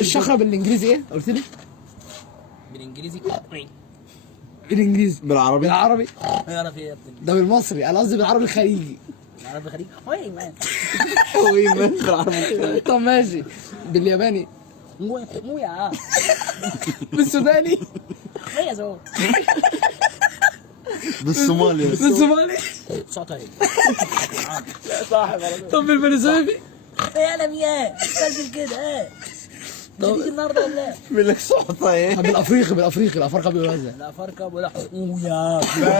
الشخرة بالانجليزي ايه؟ قلت لي؟ بالانجليزي بالانجليزي بالعربي بالعربي اعرف ايه يا ابني؟ ده بالمصري، انا قصدي بالعربي الخليجي. بالعربي الخليجي وين مان؟ هو ايه من بالعربي؟ طب ماشي. بالياباني مو يا بالسوداني يا زول بالصومالي بالصومالي صوتها ايه؟ طب بالفنزويلي يا لمياء استنزل كده ايه؟ تيجي النهارده ولا لا؟ من لك صوتها ايه؟ بالافريقي الافارقه بيقولوا ازاي؟ الافارقه بيقولوا يا